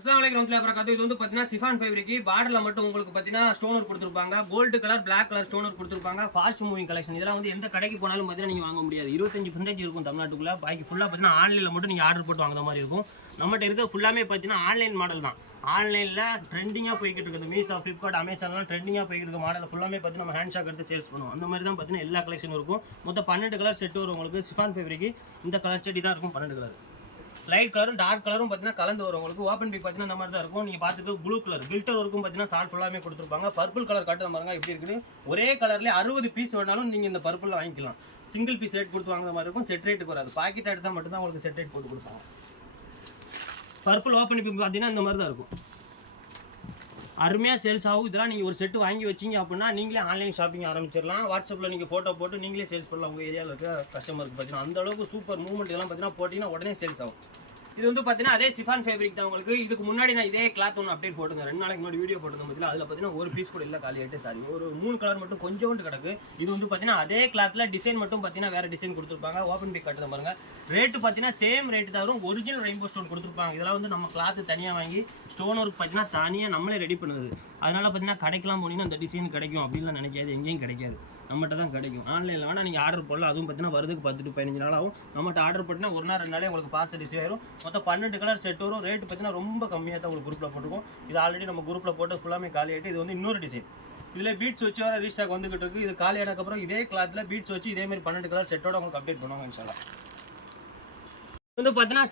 இது வந்து பாத்தீங்கன்னா சிஃபான் ஃபேப்ரிக் பார்டர்ல மட்டும் உங்களுக்கு பாத்தீங்கன்னா ஸ்டோன் ஒர்க் கொடுத்துருப்பாங்க. Gold colour, black colour stone work கொடுத்துருப்பாங்க. Fast moving collection. இதெல்லாம் வந்து எந்த கடைக்கு போனாலும் பாத்தீங்கன்னா நீங்க வாங்க முடியாது. 25% இருக்கும் தமிழ்நாட்டுக்குள்ள. பாக்கி ஃபுல்லா பாத்தீங்கன்னா ஆன்லைன்ல மட்டும் நீங்க ஆர்டர் போட்டு வாங்குற மாதிரி இருக்கும். நம்மகிட்ட இருக்க ஃபுல்லாமே பாத்தீங்கன்னா ஆன்லைன் மாடல் தான். ஆன்லைன்ல ட்ரெண்டிங்கா போய்கிட்டு இருக்குது. மீஷோ, ஃபிளிப்கார்ட், அமேசான்லாம் ட்ரெண்டிங்கா போய்கிட்டு இருக்க மாடல் ஃபுல்லாமே பாத்தீங்கன்னா நம்ம ஹேண்ட் ஷாக் எடுத்து சேல்ஸ் பண்ணுவோம். அந்த மாதிரி தான் பாத்தீங்கன்னா எல்லா கலெக்ஷனும் இருக்கும். மொத்தம் 12 கலர் செட் வரும் உங்களுக்கு. சிஃபான் ஃபேப்ரிக் இந்த கலர் செட் தான் இருக்கும். 12 கலர். லைட் கலரும் டார்க் கலரும் பார்த்தீங்கன்னா கலந்து வரும் உங்களுக்கு. ஓப்பன் பிக் பார்த்தீங்கன்னா இந்த மாதிரி தான் இருக்கும். நீங்கள் பார்த்துட்டு ப்ளூ கலர் கில்டர் ஒர்க்கும் பார்த்தீங்கன்னா சால் ஃபுல்லாமே கொடுத்துருப்பாங்க. பர்பிள் கலர் காட்டுற பாருங்க எப்படி இருக்குது. ஒரே கலர்லேயே 60 பீஸ் வேணாலும் நீங்கள் இந்த பர்பிளில் வாங்கிக்கலாம். சிங்கிள் பீஸ் ரேட் கொடுத்து வாங்குற மாதிரி இருக்கும். செட் ரேட்டுக்கு வராது. பாக்கெட் எடுத்தால் மட்டும்தான் உங்களுக்கு செட் ரேட் போட்டு கொடுப்பாங்க. பர்பிள் ஓப்பன் பிக் பார்த்தீங்கன்னா இந்த மாதிரி தான் இருக்கும். அருமையாக சேல்ஸ் ஆகும். இதெல்லாம் நீங்கள் ஒரு செட்டு வாங்கி வச்சிங்க அப்படின்னா நீங்களே ஆன்லைன் ஷாப்பிங் ஆரம்பிச்சிடலாம். வாட்ஸ்அப்பில் நீங்கள் ஃபோட்டோ போட்டு நீங்களே சேல்ஸ் பண்ணலாம். உங்கள் ஏரியாவில் இருக்க கஸ்டமருக்கு பார்த்தீங்கன்னா அந்த அளவுக்கு சூப்பர் மூவ்மெண்ட் இதெல்லாம் பார்த்தீங்கன்னா போட்டிங்கன்னா உடனே சேல்ஸ் ஆகும். இது வந்து பார்த்தீங்கன்னா அதே சிஃபான் ஃபேப்ரிக் தான் உங்களுக்கு. இதுக்கு முன்னாடி நான் இதே கிளாத் ஒன்று அப்டேட் போட்டுங்க. 2 நாளைக்கு முன்னாடி வீடியோ போட்டுருந்தோம் பார்த்தீங்கன்னா அதில் பார்த்தீங்கன்னா ஒரு பீஸ் கூட இல்லை, காலி ஆகிட்டு. சாரி, ஒரு 3 கலர் மட்டும் கொஞ்சோண்டு கிடக்கு. இது வந்து பார்த்தீங்கன்னா அதே கிளாத்தில் டிசைன் மட்டும் பார்த்தீங்கன்னா வேறு டிசைன் கொடுத்துருப்பாங்க. ஓப்பன் பிக் கட்டுதான் பாருங்க. ரேட்டு பார்த்தீங்கன்னா சேம் ரேட்டு தான் வரும். ஒரிஜினல் ரெயின்போ ஸ்டோன் கொடுத்துருப்பாங்க. இதெல்லாம் வந்து நம்ம கிளாத்து தனியாக வாங்கி ஸ்டோன் ஒர்க் பார்த்தீங்கன்னா தனியாக நம்மளே ரெடி பண்ணுது. அதனால் பார்த்தீங்கன்னா கடைக்கெல்லாம் போனீங்கன்னா அந்த டிசைன் கிடைக்கும் அப்படின்லாம் நினைக்காது. எங்கேயும் கிடைக்காது. நம்மகிட்ட தான் கிடைக்கும். ஆன்லைனில் வேணால் நீங்கள் ஆர்டர் போடலாம். அதுவும் பார்த்தீங்கன்னா வருதுக்கு 10 to 15 நாள் ஆகும். நம்மகிட்ட ஆர்டர் போட்டிங்கன்னா 1 நாள் 2 நாளே உங்களுக்கு பார்சல் ரிசீவ் ஆயிரும். மொத்தம் 12 கலர் செட் வரும். ரேட்டு பார்த்தீங்கன்னா ரொம்ப கம்மியாக தான் உங்களுக்கு குரூப்பில் போட்டுருக்கும். இது ஆல்ரெடி நம்ம குரூப்பில் போட்டு ஃபுல்லாமே காலி ஆகிட்டு. இது வந்து இன்னொரு டிசைன். இதில் பீட்ஸ் வச்சு வர ரீஸ்டாக் வந்துகிட்டு இருக்குது. இது காலி ஆனதுக்கப்புறம் இதே கிளாத்தில் பீட்ஸ் வச்சு இதேமாதிரி 12 கலர் செட்டோட உங்களுக்கு அப்டேட் பண்ணுவாங்க இன்ஷால்லா. வந்து பார்த்தீங்கன்னா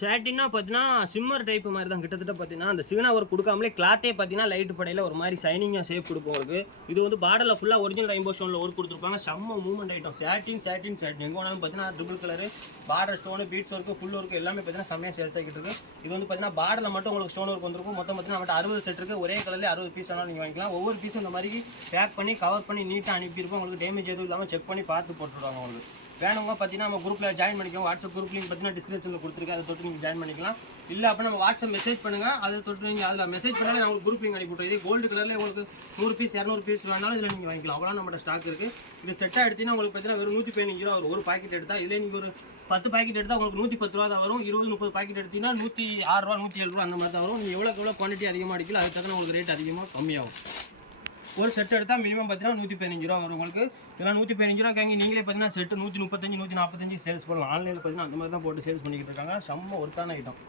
சேட்டின்னா பார்த்தீங்கன்னா சிம்மர் டைப் மாதிரி தான். கிட்டத்தட்ட பார்த்தீங்கன்னா அந்த சிக்னா ஒர்க் கொடுக்காமலே கிளாத்தே பார்த்தீங்கன்னா லைட் படையில் ஒரு மாதிரி ஷைனிங்காக ஷேப் கொடுப்போம் உங்களுக்கு. இது வந்து பார்டரில் ஃபுல்லாக ஒரிஜினல் ரெயின்போ ஸ்டோனில் ஒர்க் கொடுத்துருப்பாங்க. செம்ம மூவ்மெண்ட் ஐட்டம். சேட்டின் எங்கே வேணாலும் பார்த்தீங்கன்னா triple colour, border stone, beads work, full work எல்லாமே பார்த்தீங்கன்னா செம்மையாக சேல்ஸ் ஆகிட்டு இருக்குது. இது வந்து பார்த்தீங்கன்னா பார்டரில் மட்டும் உங்களுக்கு ஸ்டோன் ஒர்க் வந்துருக்கும். மொத்தம் பார்த்தீங்கன்னா நம்மகிட்ட 60 செட் இருக்குது. ஒரே கலர்லேயே 60 பீஸ் ஆனால் நீங்கள் வாங்கிக்கலாம். ஒவ்வொரு பீஸும் இந்த மாதிரி பேக் பண்ணி கவர் பண்ணி நீட்டாக அனுப்பியிருப்போம். உங்களுக்கு டேமேஜ் எதுவும் இல்லாமல் செக் பண்ணி பார்த்து போட்டுருவாங்க உங்களுக்கு. வேணுங்க பார்த்தீங்கன்னா நம்ம குரூப்பில் ஜாயின் பண்ணிக்கோங்க. வாட்ஸ்அப் குரூப் லிங்க் பார்த்தீங்கன்னா டிஸ்கிரிப்ஷனில் கொடுத்துருக்கேன். அதை தொட்டு நீங்கள் ஜாயின் பண்ணிக்கலாம். இல்லை அப்படின்னா நம்ம வாட்ஸ்அப் மெசேஜ் பண்ணுங்கள். அதை தொட்டு நீங்கள் அதில் மெசேஜ் பண்ணாலே நான் உங்களுக்கு குரூப் லிங்க் அனுப்பிவிட்றோம். இதே கோல்டு கலரில் உங்களுக்கு 100 பீஸ் 200 பீஸ் வேணாலும் இதில் நீங்கள் வாங்கிக்கலாம். அவ்வளோ நம்மகிட்ட ஸ்டாக் இருக்குது. இது செட்டாக எடுத்தீங்கன்னா உங்களுக்கு பார்த்தீங்கன்னா வெறும் 115 ரூபா வரும். ஒரு பாக்கெட் எடுத்தால் இதில் நீங்கள் ஒரு 10 பாக்கெட் எடுத்தால் உங்களுக்கு 110 ரூபா தான் வரும். 20-30 பாக்கெட் எடுத்தீங்கன்னா 106 ரூபா 107 ரூபா அந்த மாதிரி தான் வரும். நீங்கள் எவ்வளோ குவான்டிட்டி அதிகமாக அடிக்கல அதுக்கு தகுந்த உங்களுக்கு ரேட் அதிகமாக கம்மியாகும். ஒரு செட் எடுத்தால் மினிமம் பார்த்தீங்கன்னா 115 ரூபா வரும் உங்களுக்கு. இதெல்லாம் 115 ரூபா கேங்க நீங்களே பார்த்தீங்கன்னா செட்டு 135 145 சேல்ஸ் பண்ணலாம். ஆன்லைனில் பார்த்தீங்கன்னா அந்த மாதிரி தான் போட்டு சேல்ஸ் பண்ணிக்கிட்டு இருக்காங்க. செம்ம ஒர்த்தான ஐட்டம்.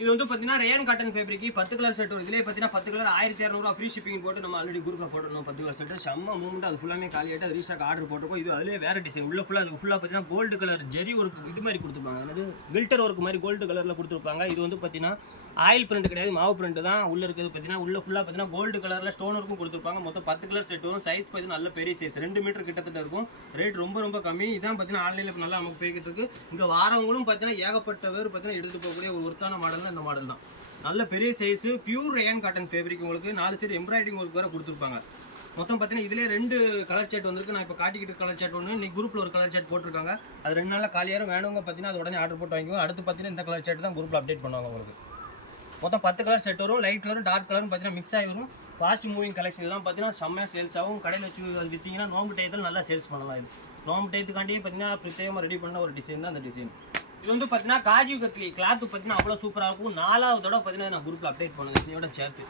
இது வந்து பார்த்தீங்கன்னா ரேன் காட்டன் ஃபேப்ரிக் 10 கலர் செட் வரும். இதிலே பார்த்தீங்கன்னா 10 கலர் 1200 ஃப்ரீ ஷிப்பிங் போட்டு நம்ம ஆல்ரெடி குரூப்பில் போட்டுருந்தோம். 10 கலர் செட்டு செம்ம மூவ்மெண்ட். அது ஃபுல்லாமே காலியாகிட்டு அது ரீஸ்டாக் ஆர்டர் போட்டிருக்கோம். இது அதிலே வேறு டிசைன் உள்ள ஃபுல்லாக அதுக்கு ஃபுல்லாக பார்த்தீங்கன்னா கோல்டு கலர் ஜெரி ஒர்க் இது மாதிரி கொடுத்துருப்பாங்க. அதாவது கில்டர் ஒர்க் மாதிரி கோல்டு கலரில் கொடுத்துருப்பாங்க. இது வந்து பார்த்தீங்கன்னா ஆயில் பிரிண்ட் கிடையாது, மாவு பிரிண்ட் தான் உள்ள இருக்குது. பார்த்தீங்கன்னா உள்ள ஃபுல்லாக பார்த்தீங்கன்னா கோல்டு கலரில் ஸ்டோன் ஒர்க்கும் கொடுத்துருப்பாங்க. மொத்தம் 10 கலர் செட் வரும். சைஸ் பார்த்தீங்கன்னா நல்ல பெரிய சைஸ் 2 மீட்டர் கிட்டத்தட்ட இருக்கும். ரேட் ரொம்ப கம்மி. இதான் பார்த்தீங்கன்னா ஆன்லைனில் இப்போ நல்லா நமக்கு போய்கிட்டு இருக்கு. இங்கே வாரவங்களும் பார்த்தீங்கன்னா ஏகப்பட்ட பேர் பார்த்தீங்கன்னா எடுத்துகிட்டு போகக்கூடிய ஒரு ஒர்த்தான மாடல்னா இந்த மாடல் தான். நல்ல பெரிய சைஸு பியூர் ரேன் காட்டன் ஃபேப்ரிக் உங்களுக்கு 4 சைடு எம்ப்ராய்டிங் ஒர்க் வேறு கொடுத்துருப்பாங்க. மொத்தம் பார்த்தீங்கன்னா இதிலே 2 கலர் சேட் வந்திருக்கு. நான் இப்போ காட்டிக்கிட்டு கலர் சேட் ஒன்று இன்னைக்கு குரூப்பில் ஒரு கலர் சேட் போட்டிருக்காங்க. அது 2 நாளில் காலியாரும். வேணுங்க பார்த்தீங்கன்னா அது உடனே ஆர்டர் போட்டு வாங்கிக்கோங்க. அடுத்து பார்த்தீங்கன்னா இந்த கலர் சேட் தான் குரூப்பில் அப்டேட் பண்ணுவாங்க உங்களுக்கு. மொத்தம் 10 கலர் செட் வரும். லைட் கலரும் டார்க் கலரும் பார்த்தீங்கன்னா மிக்ஸ் ஆகி வரும். ஃபாஸ்ட் மூவிங் கலெக்ஷன் எல்லாம் பார்த்தீங்கன்னா செம்மையாக சேல்ஸ் ஆகும். கடையில் வச்சு அது விற்றீங்கன்னா நோம்பு டயத்தில் நல்லா சேல்ஸ் பண்ணலாம். இது நோம்பு டயத்துக்காண்டியே பார்த்தீங்கன்னா பிரத்யேகமாக ரெடி பண்ண ஒரு டிசைன் தான் அந்த டிசைன். இது வந்து பார்த்தீங்கன்னா காஜு கத்லி கிளாத்து பார்த்தீங்கன்னா அவ்வளோ சூப்பராக இருக்கும். 4வது தடவை பார்த்தீங்கன்னா நான் குரூப்பில் அப்டேட் பண்ணுவேன் இதோட சேர்த்து.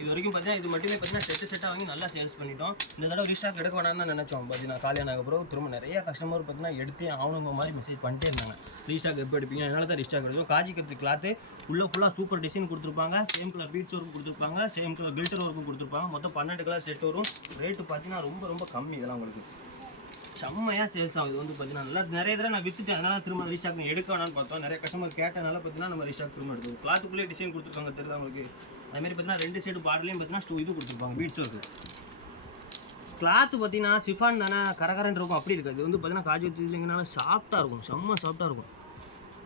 இது வரைக்கும் பார்த்தீங்கன்னா இது மட்டுமே பார்த்தீங்கன்னா செட்டாக வாங்கி நல்லா சேல்ஸ் பண்ணிட்டோம். இந்த தடவை ரீஸ்டாக் எடுக்க வேணாம்னு நினச்சோம். பார்த்தீங்கன்னா காலியானதுக்கப்புறம் திரும்ப நிறைய கஸ்டமர் பார்த்தீங்கன்னா எடுத்தே ஆகணுங்க மாதிரி மெசேஜ் பண்ணிட்டே இருந்தாங்க. ரீஸ்டாக் எப்போ எடுப்பீங்க? அதனால தான் ரீஸ்டாக் எடுத்தோம். காஜி கத்லி கிளாத்து உள்ள ஃபுல்லாக சூப்பர் டிசைன் கொடுத்துருப்பாங்க. சேம் கலர் பீட்ஸ் ஒர்க்கும் கொடுத்துருப்பாங்க. சேம் கலர் கில்டர் ஒர்க்கும் கொடுத்துருப்பாங்க. மொத்தம் 12 கலர் செட் வரும். ரேட்டு பார்த்தீங்கன்னா ரொம்ப கம்மி. இதெல்லாம் உங்களுக்கு செம்மையாக சேல்ஸ் ஆகும். இது வந்து பார்த்தீங்கன்னா நல்லா நிறைய தடவை நான் விற்றுட்டேன். அதனால திரும்ப ரீஸ்டாக் எடுக்க வேணான்னு பார்த்தோம். நிறைய கஸ்டமர் கேட்டனால பார்த்தீங்கன்னா நம்ம ரீஸ்டாக் திரும்ப எடுத்தோம். கிளாத்துக்குள்ளே டிசைன் கொடுத்துருக்காங்க தெரியுது உங்களுக்கு. அதுமாதிரி பார்த்தீங்கன்னா 2 சைடு பார்டர்லையும் பார்த்தீங்கன்னா இது கொடுத்துருப்பாங்க பீட்ஸ் ஒர்க்கு. கிளாத்து பார்த்தீங்கன்னா சிஃபான் தானே கரகரன்னு இருக்கும், அப்படி இருக்காது. இது வந்து பார்த்தீங்கன்னா காஜு இல்லைங்கனால சாஃப்டாக இருக்கும். செம்ம சாஃப்டாக இருக்கும்.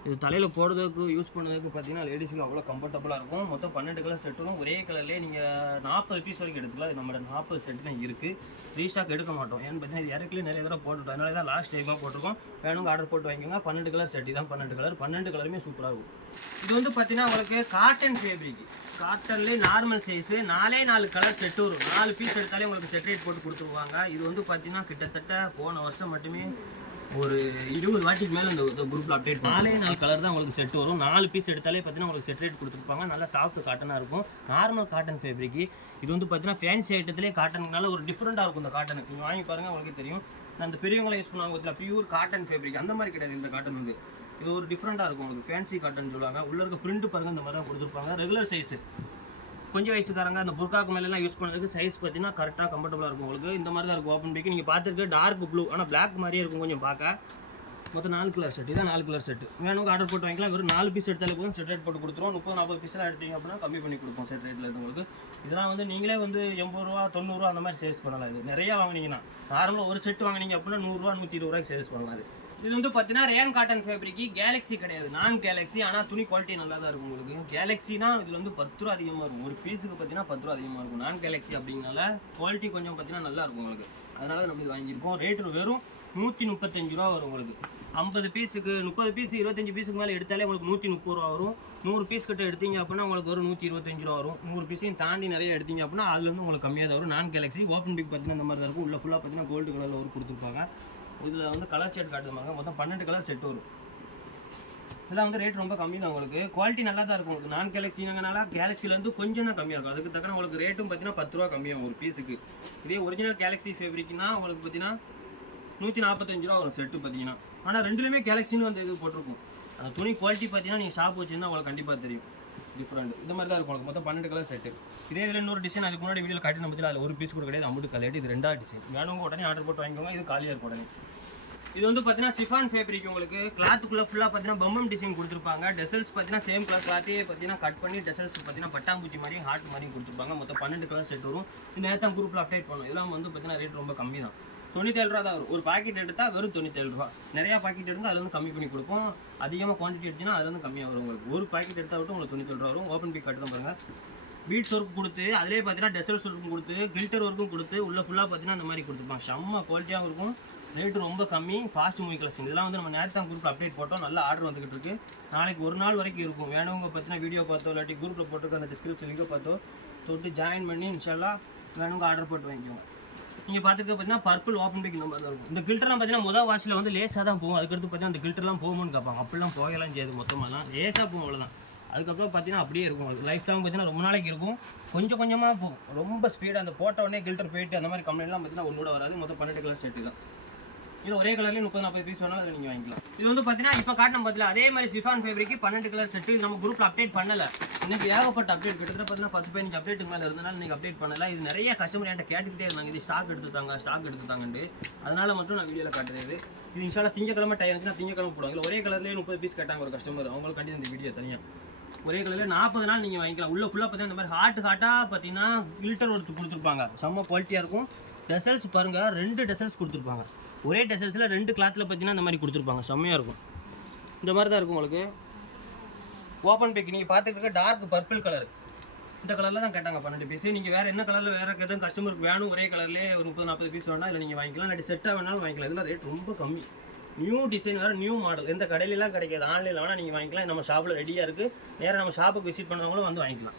இது தலையில் போடுறதுக்கு யூஸ் பண்ணுறதுக்கு பார்த்தீங்கன்னா லேடிஸுக்கு அவ்வளோ கம்ஃபர்டபுளாக இருக்கும். மொத்தம் 12 கலர் செட் வரும். ஒரே கலர்லேயே நீங்கள் 40 பீஸ் வரைக்கும் எடுத்துக்கலாம். இது நம்மளோட 40 செட் தான் இருக்குது. ரீஸ்டாக் எடுக்க மாட்டோம். ஏன்னு பார்த்தீங்கன்னா இது இறக்குலேயே நிறைய தடவை போட்டுட்டோம். அதனால தான் லாஸ்ட் டைமாக போட்டிருக்கோம். வேணுங்க ஆர்டர் போட்டு வாங்கிக்கோங்க. 12 கலர் செட் தான். 12 கலருமே சூப்பராக இருக்கும். இது வந்து பார்த்தீங்கன்னா உங்களுக்கு காட்டன் ஃபேப்ரிக். காட்டன்லேயே நார்மல் சைஸு 4 கலர் செட் வரும். 4 பீஸ் எடுத்தாலே உங்களுக்கு செட் ரேட் போட்டு கொடுத்துருவாங்க. இது வந்து பார்த்தீங்கன்னா கிட்டத்தட்ட போன வருஷம் மட்டுமே ஒரு 20 வாட்டிக்கு மேலே இந்த குரூப்பில் அப்டேட் 4 கலர் தான் உங்களுக்கு செட் வரும். 4 பீஸ் எடுத்தாலே பார்த்தீங்கன்னா உங்களுக்கு செட் ரேட் கொடுத்துருப்பாங்க. நல்லா சாஃப்ட் காட்டனாக இருக்கும். Normal cotton fabric. இது வந்து பார்த்தீங்கன்னா ஃபேன்சி ஐட்டத்திலே காட்டனுக்குனால ஒரு டிஃப்ரெண்ட்டாக இருக்கும். இந்த காட்டன் நீங்கள் வாங்கி பாருங்கள், உங்களுக்கு தெரியும். அந்த பெரியவங்களை யூஸ் பண்ணுவாங்க பார்த்தீங்களா, பியூர் காட்டன் ஃபேப்ரிக் அந்த மாதிரி கிடையாது. இந்த காட்டன் வந்து இது ஒரு டிஃப்ரெண்ட்டாக இருக்கும். உங்களுக்கு ஃபேன்சி காட்டன் சொல்லுவாங்க. உள்ள இருக்க பிரிண்ட் பாருங்கள், இந்த மாதிரி தான் கொடுத்துருப்பாங்க. ரெகுலர் சைஸு கொஞ்சம் வயசுக்காரங்க அந்த புர்காக்கு மேலாம் யூஸ் பண்ணுறதுக்கு சைஸ் பார்த்தீங்கன்னா கரெக்டாக கம்ஃபர்டபுளாக இருக்கும். உங்களுக்கு இந்த மாதிரி தான் இருக்கும். ஓப்பன் பேக்கு நீங்கள் பார்த்துருக்கு டார்க் ப்ளூ, ஆனால் பிளாக் மாதிரியே இருக்கும் கொஞ்சம் பார்க்க. மொத்தம் 4 கலர் செட். இதான் 4 கலர் செட்டு. வேணும் ஆர்டர் போட்டு வாங்கிக்கலாம். ஒரு 4 பீஸ் எடுத்தாலே போதும் செட் ரேட் போட்டு கொடுத்துருவோம். 30-40 பீஸ்லாம் எடுத்தீங்க அப்படின்னா கம்மி பண்ணி கொடுப்போம் செட் ரேட்டில். உங்களுக்கு இதெல்லாம் வந்து நீங்களே வந்து 80 ரூபா 90 ரூபா அந்த மாதிரி சேல்ஸ் பண்ணலாம். இது நிறையா வாங்கினீங்கன்னா நார்மலாக ஒரு செட் வாங்கினீங்க அப்படின்னா 100 ரூபா 120 ரூபாய்க்கு சேல்ஸ் பண்ணலாம். இது வந்து பார்த்தீங்கன்னா ரேன் காட்டன் ஃபேப்ரிக். கேலக்ஸி கிடையாது, நான் கேலக்ஸி. ஆனால் துணி குவாலிட்டி நல்லா தான் இருக்கும். உங்களுக்கு கேலக்ஸினா இதில் வந்து 10 ரூபா அதிகமாக இருக்கும். ஒரு பீஸுக்கு பார்த்தீங்கன்னா 10 ரூபா அதிகமாக இருக்கும். நான் கேலக்ஸி அப்படிங்கனால குவாலிட்டி கொஞ்சம் பார்த்தீங்கன்னா நல்லா இருக்கும் உங்களுக்கு. அதனால நம்ம இது வாங்கியிருக்கோம். ரேட்டு வெறும் 135 ரூபா வரும் உங்களுக்கு. 50 பீஸுக்கு 30 பீஸ் 25 பீஸுக்கு மேலே எடுத்தாலே உங்களுக்கு 130 ரூபா வரும். 100 பீஸ் கிட்ட எடுத்தீங்க அப்படின்னா உங்களுக்கு ஒரு 125 ரூபா வரும். 100 பீஸையும் தாண்டி நிறைய எடுத்தீங்க அப்படின்னா அதுல வந்து உங்களுக்கு கம்மியாக தான் வரும். நான் கேலக்ஸி ஓப்பன் பிக் பார்த்தீங்கன்னா இந்த மாதிரி தான் இருக்கும். உள்ள ஃபுல்லாக பார்த்தீங்கன்னா கோல்டு கலரில் ஒரு கொடுத்துருப்பாங்க. இதில் வந்து கலர் ஷேட் காட்டுவாங்க. மொத்தம் 12 கலர் செட் வரும். இதெல்லாம் வந்து ரேட் ரொம்ப கம்மி தான். உங்களுக்கு குவாலிட்டி நல்லா தான் இருக்கும். உங்களுக்கு நான் கேலக்ஸினால கேலக்ஸிலேருந்து கொஞ்சம் தான் கம்மியாக இருக்கும். அதுக்கு தக்கன உங்களுக்கு ரேட்டும் பார்த்தீங்கன்னா 10 ரூபா கம்மியாகும் ஒரு பீஸுக்கு. இதே ஒரிஜினல் கேலக்ஸி ஃபேப்ரிக்னா உங்களுக்கு பார்த்தீங்கன்னா 145 ரூபா வரும் செட்டு பார்த்தீங்கன்னா. ஆனால் ரெண்டுலேயுமே கேலக்ஸின்னு வந்து இது போட்டிருக்கும். அந்த துணி குவாலிட்டி பார்த்தீங்கன்னா நீங்கள் ஷாப் வச்சுருந்தா உங்களுக்கு கண்டிப்பாக தெரியும் டிஃப்ரெண்ட். இந்த மாதிரி தான் இருக்கும். உங்களுக்கு மொத்தம் 12 கலர் செட்டு. இதே இதில் இன்னொரு டிசைன் அதுக்கு முன்னாடி வீடியோ காட்டி நம்ம அதில் ஒரு பீஸ் கூட கிடையாது. அம்புட்டு கலர். இது 2வது டிசைன். வேணுங்க உடனே ஆர்டர் போட்டு வாங்கிக்கோங்க. இது காலியாக இருக்கும் உடனே. இது வந்து பார்த்தீங்கன்னா சிஃபான் ஃபேப்ரிக். உங்களுக்கு கிளாத்துக்குள்ளே ஃபுல்லாக பார்த்தீங்கன்னா பம்மம் டிசைன் கொடுத்துருப்பாங்க. டெசல்ஸ் பார்த்தீங்கன்னா சேம் கலர் கிளாத்தே பார்த்தீங்கன்னா கட் பண்ணி டெசல்ஸ் பார்த்தீங்கன்னா பட்டாம்பூச்சி மாதிரி ஹார்ட் மாதிரி கொடுத்துருப்பாங்க. மொத்தம் 12 கலர் செட் வரும். இது நேரத்தான் குரூப்பில் அப்டேட் பண்ணும். இதெல்லாம் வந்து பார்த்தீங்கன்னா ரேட் ரொம்ப கம்மி தான். 97 ரூபா தான் வரும். ஒரு பாக்கெட் எடுத்தால் வெறும் 97 ரூபா. நிறையா பாக்கெட் எடுத்தால் அதில் வந்து கம்மி பண்ணி கொடுப்போம். அதிகமாக குவான்டிட்டி எடுத்தீங்கன்னா அதில் வந்து கம்மியாக வரும். உங்களுக்கு ஒரு பாக்கெட் எடுத்தால் விட்டு உங்களுக்கு 97 ரூபா வரும். ஓப்பன் பிக் கட்டு தான் பாருங்கள். பீட்ஸ் ஒர்க் கொடுத்து அதிலே பார்த்தீங்கன்னா டெசல்ஸ் ஒர்க்கும் கொடுத்து கில்டர் ஒர்க்கும் கொடுத்து உள்ள ஃபுல்லாக பார்த்தீங்கன்னா இந்த மாதிரி கொடுத்துருப்பாங்க. செம்ம குவாலிட்டியாகவும் இருக்கும். ரேட்டு ரொம்ப கம்மி. Fast movie collection. இதெல்லாம் வந்து நம்ம நேரத்தான் குரூப் அப்டேட் போட்டோம். நல்ல ஆர்டர் வந்துகிட்டு இருக்கு. நாளைக்கு ஒரு நாள் வரைக்கும் இருக்கும். வேணுங்க பார்த்தீங்கன்னா வீடியோ பார்த்தோ இல்லாட்டி குரூப்பில் போட்டுருக்க அந்த டிஸ்கிரிப்ஷன் லிங்கை பார்த்தோ தொட்டு ஜாயின் பண்ணி இன்ஷால்லா வேணுங்க ஆர்டர் போட்டு வாங்கிக்கோங்க. நீங்கள் பார்த்துக்க பார்த்தீங்கன்னா பர்பிள் ஓப்பன் பிக் இந்த மாதிரி தான் இருக்கும். இந்த கில்டர்லாம் பார்த்தீங்கன்னா முதல் வாஷில் வந்து லேஸாக தான் போகும். அதுக்கடுத்து பார்த்தீங்கன்னா அந்த கில்டர்லாம் போகும்னு கேட்பாங்க. அப்படிலாம் போகலாம் செய்யாது. மொத்தமாக லேஸாக போகும், அவ்வளோதான். அதுக்கப்புறம் பார்த்தீங்கன்னா அப்படியே இருக்கும். லைஃப் டைம் பார்த்தீங்கன்னா ரொம்ப நாளைக்கு இருக்கும். கொஞ்சம் கொஞ்சமாக போகும். ரொம்ப ஸ்பீடாக அந்த போட்ட உடனே கில்டர் போயிட்டு அந்த மாதிரி கம்ப்ளைண்ட்லாம் பார்த்தீங்கன்னா ஒன்றோட வராது. மொத்தம் 12 கலர் செட்டு தான். இது ஒரே கலர்லேயே 30-40 பீஸ் வேணாலும் அதை நீங்கள் வாங்கிக்கலாம். இது வந்து பார்த்தீங்கன்னா இப்போ காட்டன் பார்த்தீங்கன்னா அதே மாதிரி சிஃபான் ஃபேப்ரிக் 12 கலர் செட்டு. இது நம்ம குரூப்பில் அப்டேட் பண்ணலை. இன்னைக்கு ஏகப்பட்ட அப்டேட் கிட்டத்தட்ட பார்த்தீங்கன்னா 10-15 அப்டேட்டுக்கு மேலே இருந்தனால நீங்கள் அப்டேட் பண்ணலை. இது நிறைய கஸ்டமர் என்கிட்ட கேட்டுக்கிட்டே இருந்தாங்க. இது ஸ்டாக் எடுத்துட்டாங்கன்ட்டு. அதனால மட்டும் நான் வீடியோவில் காட்டுறது. இது இன்ஷால்லா திங்கக்கிழமை டைம் இருந்துச்சுன்னா திங்கக்கிழமை போடுவாங்க. ஒரே கலர்லேயே 30 பீஸ் கேட்டாங்க ஒரு கஸ்டமர். அவங்களுக்கு கண்டிப்பாக இந்த வீடியோ தனியாக ஒரே கலரில் 40 நாள் நீங்கள் வாங்கிக்கலாம். உள்ள ஃபுல்லாக பார்த்தீங்கன்னா இந்த மாதிரி ஹாட்டாக பார்த்தீங்கன்னா கில்டர் ஒருத்தர் கொடுத்துருப்பாங்க. செம்ம குவாலிட்டியாக இருக்கும். டெசல்ஸ் பாருங்கள், 2 டெசல்ஸ் கொடுத்துருப்பாங்க. ஒரே டெசல்ஸில் 2 கிளாத்தில் பார்த்தீங்கன்னா இந்த மாதிரி கொடுத்துருப்பாங்க. செம்மையாக இருக்கும். இந்த மாதிரி தான் இருக்கும் உங்களுக்கு. ஓப்பன் பேக் நீங்கள் பார்த்துக்கிட்டு டார்க் பர்பிள் கலர். இந்த கலரில் தான் கேட்டாங்க 12 பீஸ். நீங்கள் வேறு என்ன கலரில் வேறு எதுவும் கஸ்டமருக்கு வேணும் ஒரே கலர்லேயே ஒரு 30-40 பீஸ் வேணால் இதில் நீங்கள் வாங்கிக்கலாம். இல்லாட்டி செட்டாக வேணாலும் வாங்கிக்கலாம். இதெல்லாம் ரேட் ரொம்ப கம்மி. நியூ டிசைன் வேறு, நியூ மாடல். எந்த கடையிலலாம் கிடைக்காது. ஆன்லைனில் வேணால் நீங்கள் வாங்கிக்கலாம். நம்ம ஷாப்பில் ரெடியாக இருக்குது. நேராக நம்ம ஷாப்புக்கு விசிட் பண்ணுறவங்களும் வந்து வாங்கிக்கலாம்.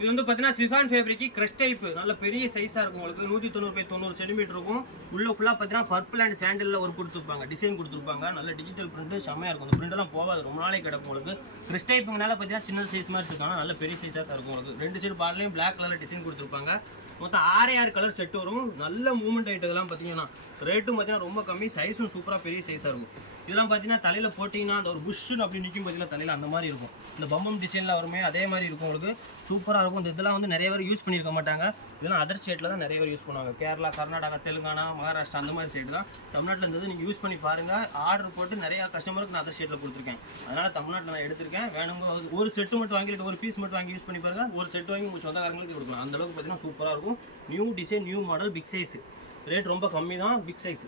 இது வந்து பார்த்தீங்கன்னா சிஃபான் ஃபேப்ரிக் க்ரஷ் டைப். நல்ல பெரிய சைஸாக இருக்கும். உங்களுக்கு 190 சென்டிமீட்டர் இருக்கும். உள்ள ஃபுல்லாக பார்த்தீங்கன்னா பர்பிள் அண்ட் சாண்டிலில் ஒரு கொடுத்துருப்பாங்க. டிசைன் கொடுத்துருப்பாங்க. நல்ல டிஜிட்டல் பிரிண்ட் செம்மையாக இருக்கும். அந்த பிரிண்டெல்லாம் போகாது, ரொம்ப நாளைக்கு கிடக்கும் உங்களுக்கு. க்ரஷ் டைப்புங்கனால பார்த்தீங்கன்னா சின்ன சைஸ் மாதிரி இருக்காங்க. நல்ல பெரிய சைஸாக தான் இருக்கும் உங்களுக்கு. 2 சைடு பார்லையும் பிளாக் கலரில் டிசைன் கொடுத்துருப்பாங்க. மொத்தம் 6 கலர் செட் வரும். நல்ல மூவ்மெண்ட் ஐட்டதெல்லாம் பார்த்தீங்கன்னா ரேட்டும் பார்த்தீங்கன்னா ரொம்ப கம்மி. சைஸும் சூப்பராக பெரிய சைஸாக இருக்கும். இதெல்லாம் பார்த்தீங்கன்னா தலையில் போட்டிங்கன்னா அந்த ஒரு புஷ்ஷுன்னு அப்படி நிற்கும் பார்த்தீங்கன்னா தலையில் அந்த மாதிரி இருக்கும். இந்த பம்பம் டிசைனில் வருமே அதே மாதிரி இருக்கும் உங்களுக்கு. சூப்பராக இருக்கும். இந்த இதெல்லாம் வந்து நிறைய பேர் யூஸ் பண்ணியிருக்க மாட்டாங்க. இதெல்லாம் அதர் ஸ்டேட்டில் தான் நிறைய பேர் யூஸ் பண்ணுவாங்க. கேரளா, கர்நாடகா, தெலுங்கானா, மகாராஷ்டிரா அந்த மாதிரி சைடு தான். தமிழ்நாட்டில் இருந்தது நீங்கள் யூஸ் பண்ணி பாருங்கள். ஆர்டர் போட்டு நிறையா கஸ்டமருக்கு நான் அதர் ஸ்டேட்டில் கொடுத்துருக்கேன். அதனால் தமிழ்நாட்டில் நான் எடுத்திருக்கேன். வேணுங்க ஒரு செட்டு மட்டும் வாங்கிட்டு ஒரு பீஸ் மட்டும் வாங்கி யூஸ் பண்ணி பாருங்கள். ஒரு செட்டு வாங்கி உங்கள் சொந்தக்காரங்களுக்கு கொடுக்கலாம். அந்தளவுக்கு பார்த்தீங்கன்னா சூப்பராக இருக்கும். New design, new model, big size. Rate ரொம்ப கம்மி தான். Big size.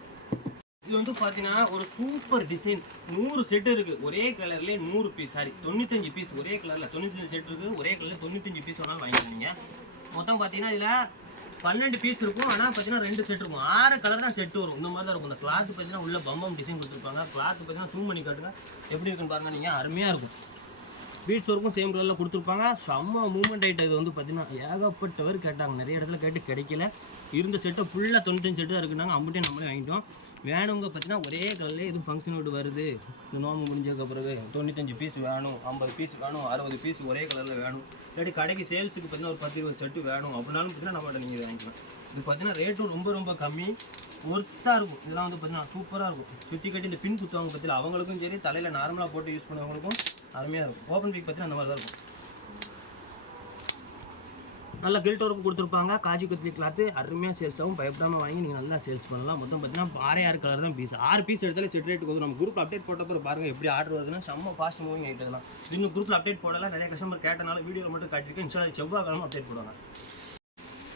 இது வந்து பார்த்தீங்கன்னா ஒரு சூப்பர் டிசைன் 100 செட் இருக்குது ஒரே கலர்லேயே 100 பீஸ், சாரி 95 பீஸ் ஒரே கலரில் 95 செட் இருக்குது ஒரே கலரில் 95 பீஸ் வேணாலும் வாங்கிக்கிறீங்க. மொத்தம் பார்த்தீங்கன்னா இதில் 12 பீஸ் இருக்கும். ஆனால் பார்த்தீங்கன்னா 2 செட் இருக்கும். 6 கலர் தான் செட்டு வரும். இந்த மாதிரி தான் இருக்கும். இந்த கிளாத் பார்த்தீங்கன்னா உள்ள பம்பம் டிசைன் கொடுத்துருப்பாங்க. கிளாத் பார்த்தீங்கன்னா ஜூம் பண்ணி காட்டுங்க எப்படி இருக்குன்னு பாருங்க. நீங்கள் அருமையாக இருக்கும். பீட்ஸ் ஒர்க்கும் சேம் கலரில் கொடுத்துருப்பாங்க. செம்ம மூவ்மெண்ட் ஆகிட்டு. இது வந்து பார்த்தீங்கன்னா ஏகப்பட்டவர் கேட்டாங்க, நிறைய இடத்துல கேட்டு கிடைக்கல. இருந்த செட்டை ஃபுல்லாக 95 செட்டு தான் இருக்குனாங்க. அம்புட்டே நம்மளே வாங்கிட்டோம். வேணுங்க பார்த்தீங்கன்னா ஒரே கலர்லேயே எதுவும் ஃபங்க்ஷன் வீடு வருது, இந்த நோம்பு முடிஞ்சதுக்கு பிறகு 95 பீஸ் வேணும், 50 பீஸ் வேணும், 60 பீஸ் ஒரே கலரில் வேணும், இல்லாட்டி கடைக்கு சேல்ஸுக்கு பார்த்தீங்கன்னா ஒரு 10-20 செட்டு வேணும் அப்படின்னாலும் பார்த்தீங்கன்னா நம்மகிட்ட நீங்கள் வாங்கிக்கலாம். இது பார்த்தீங்கன்னா ரேட்டும் ரொம்ப ரொம்ப கம்மி, ஒர்த்தாக இருக்கும். இதெல்லாம் வந்து பார்த்தீங்கன்னா சூப்பராக இருக்கும். சுற்றி கட்டி இந்த பின் குத்துவாங்க பார்த்தீங்கன்னா அவங்களுக்கும் சரி, தலையில் நார்மலாக போட்டு யூஸ் பண்ணுறவங்களுக்கும் அருமையாக இருக்கும். ஓப்பன் பீக் பார்த்தீங்கன்னா அந்த மாதிரி தான் இருக்கும். நல்லா கில்ட் ஒர்க்கு கொடுத்துருப்பாங்க. காஜி கத்லி கிளாத்து அருமையாக சேல்ஸ் ஆகும். பயப்படாமல் வாங்கி நீங்கள் நல்லா சேல்ஸ் பண்ணலாம். மொத்தம் பார்த்தீங்கன்னா 6 கலர் தான் பீஸ். 6 பீஸ் எடுத்தாலே செட் ரேட்டுக்கு வந்து நம்ம குரூப் அப்டேட் போட்டப்போ பாருங்கள் எப்படி ஆர்டர் வருதுன்னா செம்ம ஃபாஸ்ட் மூவிங் ஆகிட்டு இதெல்லாம். இன்னும் குரூப்பில் அப்டேட் போடலாம். நிறைய கஸ்டமர் கேட்டனால வீடியோவில் மட்டும் காட்டியிருக்கேன். இன்ஸ்டாவில் செவ்வாய்க்கிழமை அப்டேட் போடுவாங்க.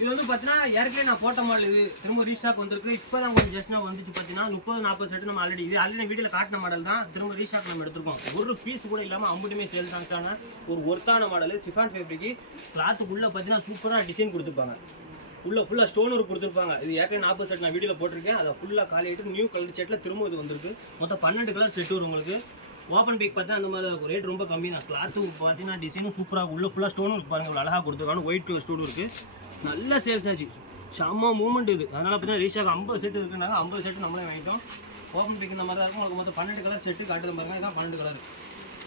இது வந்து பார்த்தீங்கன்னா ஏற்கனவே நான் போட்ட மாடல் இது திரும்ப ரீஸ்டாக் வந்திருக்கு. இப்போ தான் கொஞ்சம் ஜஸ்ட் நான் வந்துச்சு பார்த்தீங்கன்னா 30-40 செட்டு நம்ம ஆல்ரெடி நான் வீடியோவில் காட்டின மாடல் தான். திரும்ப ரீஸ்டாக் நம்ம எடுத்துருக்கோம். ஒரு பீஸ் கூட இல்லாமல் அம்புட்டுமே சேல்ஸ் ஆகிட்டான ஒரு ஒர்த்தான மாடல். சிஃபான் ஃபேப்ரிக்கு கிளாத்துக்குள்ளே பார்த்தீங்கன்னா சூப்பராக டிசைன் கொடுத்துருப்பாங்க. உள்ள ஃபுல்லாக ஸ்டோன் ஒர்க் கொடுத்துருப்பாங்க. இது ஏற்கனவே 40 செட் நான் வீடியோவில் போட்டிருக்கேன். அதை ஃபுல்லாக காலி ஆகிட்டு நியூ கலர் செட்டில் திரும்ப இது வந்திருக்கு. மொத்தம் 12 கலர் செட் வரும் உங்களுக்கு. ஓப்பன் பீக் பார்த்தா அந்த மாதிரி இருக்கும். ரேட் ரொம்ப கம்மி தான். கிளாத்து பார்த்தீங்கன்னா டிசைனும் சூப்பராக உள்ள ஃபுல்லாக ஸ்டோனும் இருக்கு பாருங்கள். அழகாக கொடுத்துருக்காங்க. ஒயிட் கலர் ஸ்டோனும் இருக்குது. நல்ல சேல்ஸ் ஆச்சு. செம்ம மூவ்மெண்ட் இது. அதனால் பார்த்தீங்கன்னா ரீஷாக்கு 50 செட்டு இருக்குனாங்க. 50 செட்டு நம்மளே வாங்கிட்டோம். ஓப்பன் பீக் இந்த மாதிரி தான் இருக்கும். உங்களுக்கு மொத்தம் 12 கலர் செட்டு காட்டுறது பாருங்க. இதான் 12 கலர்.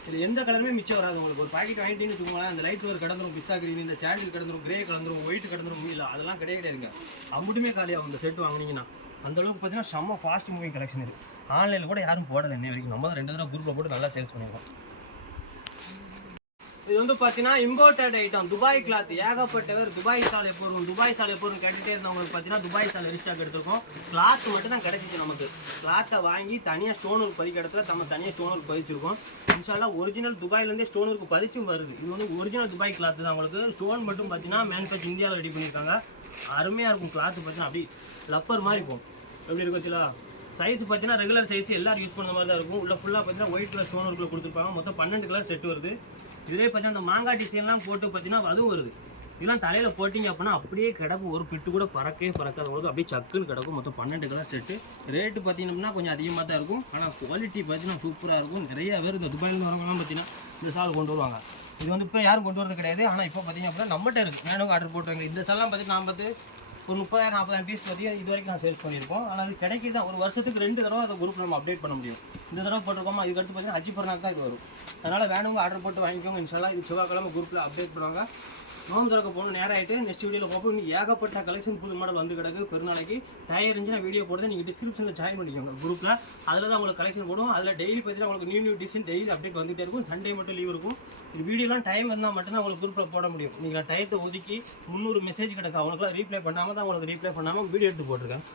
இது எந்த கலருமே மிச்சம் வராது உங்களுக்கு. ஒரு பாக்கெட் வாங்கிட்டீங்கன்னு வச்சுக்கோங்களேன். அந்த லைட் ஒரு கடந்துரும், பிஸ்தா கிரீன், இந்த சாண்டில் கடந்துரும், கிரே கலந்துரும், ஒயிட் கடந்துரும். இல்லை அதெல்லாம் கிடையாதுங்க. அம்புட்டுமே காலியாகும் இந்த செட்டு வாங்கினீங்கன்னா. அந்தளவுக்கு பார்த்தீங்கன்னா செம்ம ஃபாஸ்ட் மூவிங் கலெக்ஷன் இது. ஆன்லைனில் கூட யாரும் போடலை இன்னை வரைக்கும். நம்ம தான் 2 தடவை குரூப்பில் போட்டு நல்லா சேல்ஸ் பண்ணிடுவோம். இது வந்து பார்த்தீங்கன்னா இம்போர்ட்டட் ஐட்டம். துபாய் கிளாத் ஏகப்பட்டவர் துபாய் சால் எப்போ வரும், துபாய் சால் எப்போ வரும் கேட்டுகிட்டே இருந்தவங்களுக்கு பார்த்தீங்கன்னா துபாய் சால் ரீஸ்டாக் எடுத்துருக்கோம். கிளாத் மட்டும் தான் கிடச்சிச்சு நமக்கு. கிளாத்தை வாங்கி தனியாக ஸ்டோன் ஒர்க் பதிக்க இடத்துல நம்ம தனியாக ஸ்டோன் ஒர்க் பதிச்சிருக்கோம். இன்ஷால்லா ஒரிஜினல் துபாயிலேருந்தே ஸ்டோன் ஒர்க் பதிச்சும் வருது. இது வந்து ஒரிஜினல் துபாய் கிளாத் தான். உங்களுக்கு ஸ்டோன் மட்டும் பார்த்தீங்கன்னா மேனுஃபேக்சர் இந்தியாவில் ரெடி பண்ணியிருக்காங்க. அருமையாக இருக்கும். கிளாத்து பார்த்தீங்கன்னா அப்படி லப்பர் மாதிரி இருக்கும். எப்படி இருக்கும் வச்சுலா. சைஸ் பார்த்தீங்கன்னா ரெகுலர் சைஸ் எல்லாரும் யூஸ் பண்ணுற மாதிரி தான் இருக்கும். உள்ள ஃபுல்லாக பார்த்தீங்கன்னா ஒயிட் கலர் ஸ்டோன் ஒர்க்கில் கொடுத்துருப்பாங்க. மொத்தம் 12 கலர் செட்டு வருது. இதுலேயே பார்த்தீங்கன்னா அந்த மாங்காய் டிசைன்லாம் போட்டு பார்த்தீங்கன்னா அதுவும் வருது. இதெல்லாம் தலையில் போட்டிங்க அப்படின்னா அப்படியே கிடக்கும். ஒரு பிட்டு கூட பறக்கவே பறக்காத உங்களுக்கு அப்படியே சக்குன்னு கிடக்கும். மொத்தம் 12 கலர் செட்டு. ரேட்டு பார்த்தீங்கன்னா கொஞ்சம் அதிகமாக தான் இருக்கும். ஆனால் குவாலிட்டி பார்த்தீங்கன்னா சூப்பராக இருக்கும். நிறைய பேர் இந்த துபாயிலேருந்து வரவங்கலாம் பார்த்தீங்கன்னா இந்த சால் கொண்டு வருவாங்க. இது வந்து இப்போ யாரும் கொண்டு வரது கிடையாது. ஆனால் இப்போ பார்த்தீங்க அப்படின்னா நம்மகிட்ட இருக்குது. வேணும் ஆர்டர் போட்டுவாங்க. இந்த சால்லாம் பார்த்தீங்கன்னா நான் பார்த்து ஒரு 30,000-40,000 பீஸ் பார்த்தீங்கன்னா இது வரைக்கும் நான் சேல்ஸ் பண்ணியிருக்கோம். ஆனால் அது கிடைக்கி தான். ஒரு வருஷத்துக்கு 2 தடவை அந்த குரூப் நம்ம அப்டேட் பண்ண முடியும். இந்த தடவை போட்டிருக்கோமா, இதுக்கடுத்து பார்த்தீங்கன்னா அஜி பர்னாக்கு தான் இது வரும். அதனால் வேணுங்க ஆர்டர் போட்டு வாங்கிக்கோங்க. இன்ஷால்லா இது செவ்வாய்க்கிழமை குரூப்பில் அப்டேட் பண்ணுவாங்க. நோம்பு திறக்க போகணும் நேரம் ஆகிட்டு நெக்ஸ்ட் வீடியோவில் போகும். இன்னும் ஏகப்பட்ட கலெக்ஷன் புது மாடல் வந்து கிடக்கு. பெருநாளைக்கு டயர் இருந்துச்சுன்னா வீடியோ போடுறது நீங்கள் டிஸ்கிரிப்ஷனில் ஜாயின் பண்ணிக்கோங்க குரூப்பில். அதில் தான் உங்களுக்கு கலெக்ஷன் போடும். அதில் டெய்லி பார்த்தீங்கன்னா உங்களுக்கு நியூ டிசைன் டெய்லி அப்டேட் வந்துகிட்டே இருக்கும். சண்டே மட்டும் லீவ் இருக்கும். இது வீடியோலாம் டைம் இருந்தால் மட்டும்தான் உங்களுக்கு குரூப்பில் போட முடியும். நீங்கள் டயத்தை ஒதுக்கி 300 மெசேஜ் கிடக்கு. அவங்களுக்குலாம் ரீப்ளை பண்ணாமல் தான் உங்களுக்கு ரீப்ளை பண்ணாமல் வீடியோ எடுத்து போட்டிருக்கேன்.